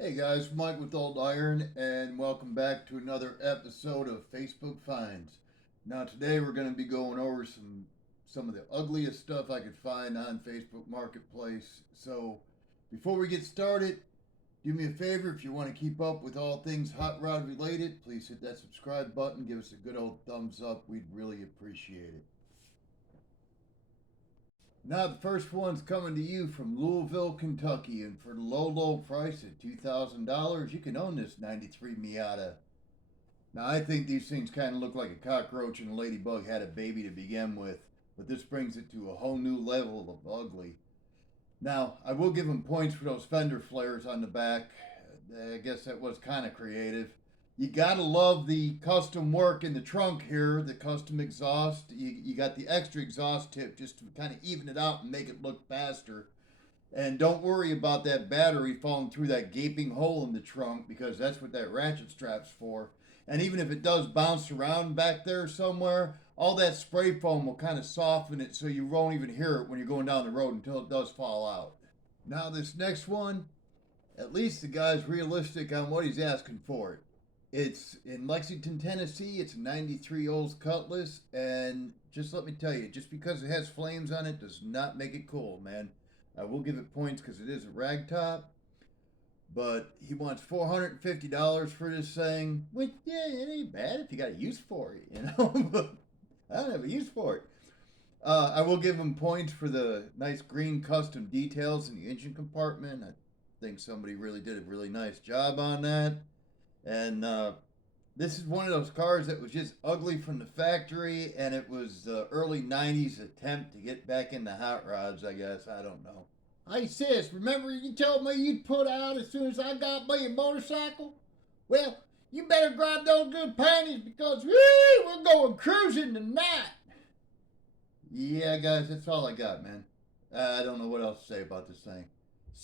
Hey guys, Mike with Old Iron, and welcome back to another episode of Facebook Finds. Now today we're going to be going over some of the ugliest stuff I could find on Facebook Marketplace. So before we get started, do me a favor if you want to keep up with all things hot rod related, please hit that subscribe button, give us a good old thumbs up. We'd really appreciate it. Now the first one's coming to you from Louisville, Kentucky, and for the low price of $2,000, you can own this '93 Miata. Now I think these things kind of look like a cockroach and a ladybug had a baby to begin with, but this brings it to a whole new level of ugly. Now I will give them points for those fender flares on the back. I guess that was kind of creative. You gotta love the custom work in the trunk here, the custom exhaust. You got the extra exhaust tip just to kind of even it out and make it look faster. And don't worry about that battery falling through that gaping hole in the trunk because that's what that ratchet strap's for. And even if it does bounce around back there somewhere, all that spray foam will kind of soften it so you won't even hear it when you're going down the road until it does fall out. Now, this next one, at least the guy's realistic on what he's asking for it. It's in Lexington, Tennessee. It's a '93 Olds Cutlass, and just let me tell you, just because it has flames on it does not make it cool, man. I will give it points because it is a ragtop, but he wants $450 for this thing. Which, yeah, it ain't bad if you got a use for it, you know. But I don't have a use for it. I will give him points for the nice green custom details in the engine compartment. I think somebody really did a really nice job on that. And this is one of those cars that was just ugly from the factory, and it was the early '90s attempt to get back into hot rods, I guess. I don't know. Hey, sis, remember you told me you'd put out as soon as I got me a motorcycle? Well, you better grab those good panties because we're going cruising tonight. Yeah, guys, that's all I got, man. I don't know what else to say about this thing.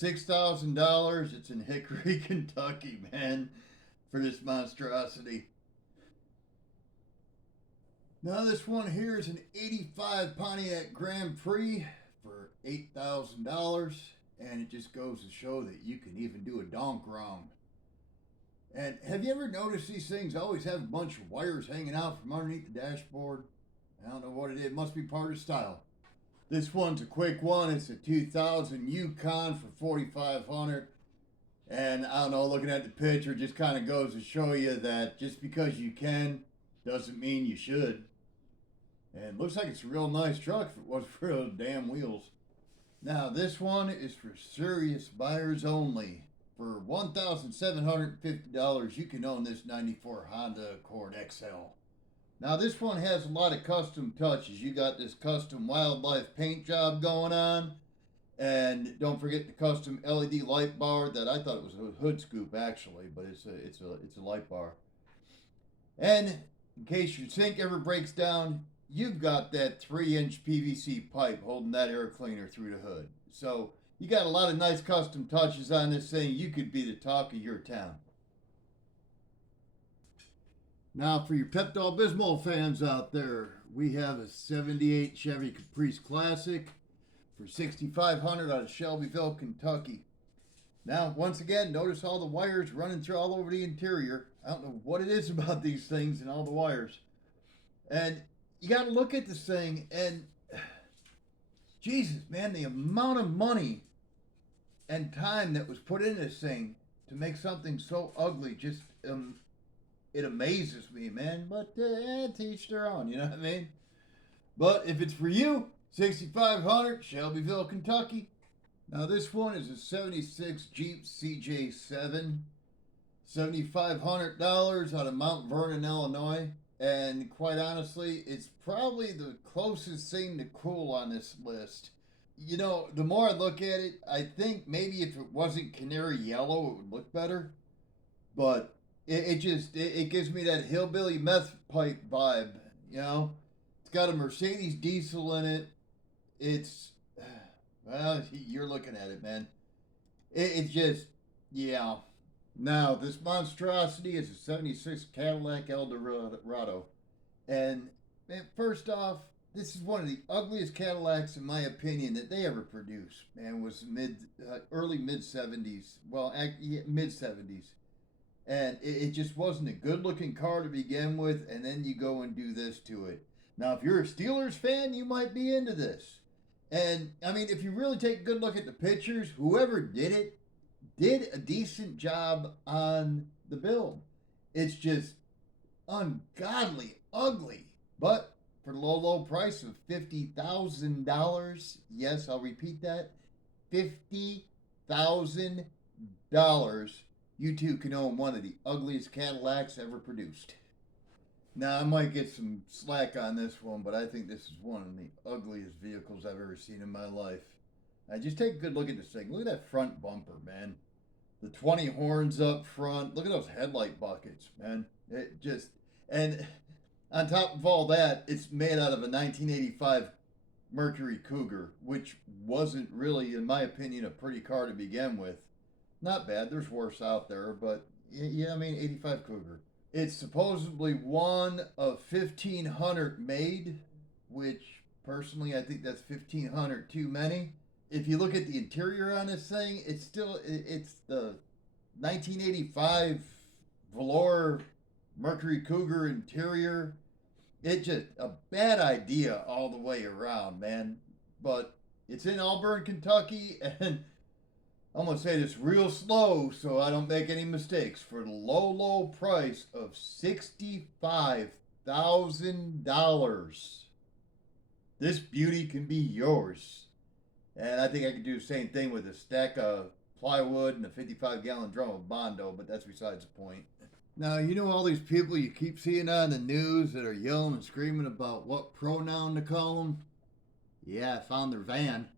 $6,000. It's in Hickory, Kentucky, man, for this monstrosity. Now, this one here is an '85 Pontiac Grand Prix for $8,000, and it just goes to show that you can even do a donk wrong. And have you ever noticed these things always have a bunch of wires hanging out from underneath the dashboard? I don't know what it is. It must be part of style. This one's a quick one. It's a 2000 Yukon for 4,500. And I don't know, looking at the picture just kind of goes to show you that just because you can doesn't mean you should. And looks like it's a real nice truck if it was for those damn wheels. Now, this one is for serious buyers only. For $1,750, you can own this '94 Honda Accord XL. Now, this one has a lot of custom touches. You got this custom wildlife paint job going on. And don't forget the custom LED light bar that I thought it was a hood scoop actually, but it's a light bar. And in case your sink ever breaks down, you've got that 3-inch PVC pipe holding that air cleaner through the hood. So you got a lot of nice custom touches on this thing. You could be the talk of your town. Now, for your Pepto Bismol fans out there, we have a '78 Chevy Caprice Classic for $6,500 out of Shelbyville, Kentucky. Now, once again, notice all the wires running through all over the interior. I don't know what it is about these things and all the wires. And you got to look at this thing and Jesus, man, the amount of money and time that was put in this thing to make something so ugly just it amazes me, man. But to each their own, you know what I mean? But if it's for you, 6,500, Shelbyville, Kentucky. Now this one is a '76 Jeep CJ7, $7,500 out of Mount Vernon, Illinois. And quite honestly, it's probably the closest thing to cool on this list. You know, the more I look at it, I think maybe if it wasn't canary yellow, it would look better. But it gives me that hillbilly meth pipe vibe, you know? It's got a Mercedes diesel in it. It's, well, you're looking at it, man. It's just, yeah. Now, this monstrosity is a '76 Cadillac Eldorado. And man, first off, this is one of the ugliest Cadillacs, in my opinion, that they ever produced. Man, was early mid '70s. Well, mid '70s, and it just wasn't a good-looking car to begin with. And then you go and do this to it. Now, if you're a Steelers fan, you might be into this. And I mean, if you really take a good look at the pictures, whoever did it did a decent job on the build. It's just ungodly ugly. But for the low, low price of $50,000, yes, I'll repeat that, $50,000, you too can own one of the ugliest Cadillacs ever produced. Now, I might get some slack on this one, but I think this is one of the ugliest vehicles I've ever seen in my life. I just take a good look at this thing. Look at that front bumper, man. The 20 horns up front. Look at those headlight buckets, man. It just, and on top of all that, it's made out of a 1985 Mercury Cougar, which wasn't really, in my opinion, a pretty car to begin with. Not bad. There's worse out there, but yeah, I mean, 85 Cougar. It's supposedly one of 1,500 made, which personally I think that's 1,500 too many. If you look at the interior on this thing, it's the 1985 velour Mercury Cougar interior. It's just a bad idea all the way around, man. But it's in Auburn, Kentucky, and I'm going to say this real slow so I don't make any mistakes. For the low, low price of $65,000, this beauty can be yours. And I think I could do the same thing with a stack of plywood and a 55-gallon drum of Bondo, but that's besides the point. Now, you know all these people you keep seeing on the news that are yelling and screaming about what pronoun to call them? Yeah, I found their van.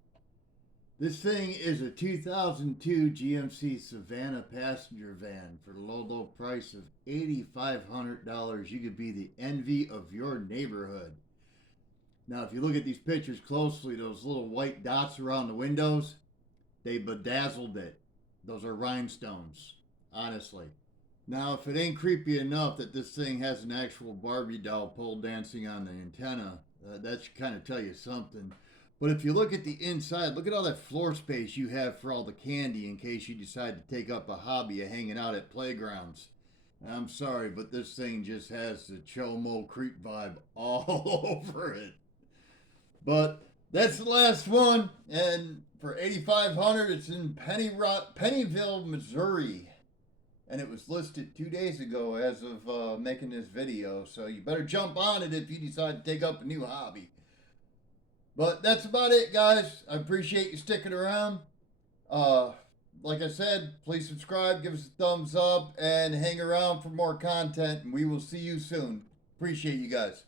This thing is a 2002 GMC Savannah passenger van for the low, low price of $8,500. You could be the envy of your neighborhood. Now, if you look at these pictures closely, those little white dots around the windows, they bedazzled it. Those are rhinestones, honestly. Now, if it ain't creepy enough that this thing has an actual Barbie doll pole dancing on the antenna, that should kind of tell you something. But if you look at the inside, look at all that floor space you have for all the candy in case you decide to take up a hobby of hanging out at playgrounds. I'm sorry, but this thing just has the Chomo creep vibe all over it. But that's the last one, and for $8,500, it's in Pennyville, Missouri, and it was listed 2 days ago as of making this video. So you better jump on it if you decide to take up a new hobby. But that's about it, guys. I appreciate you sticking around. Like I said, please subscribe, give us a thumbs up, and hang around for more content. And we will see you soon. Appreciate you guys.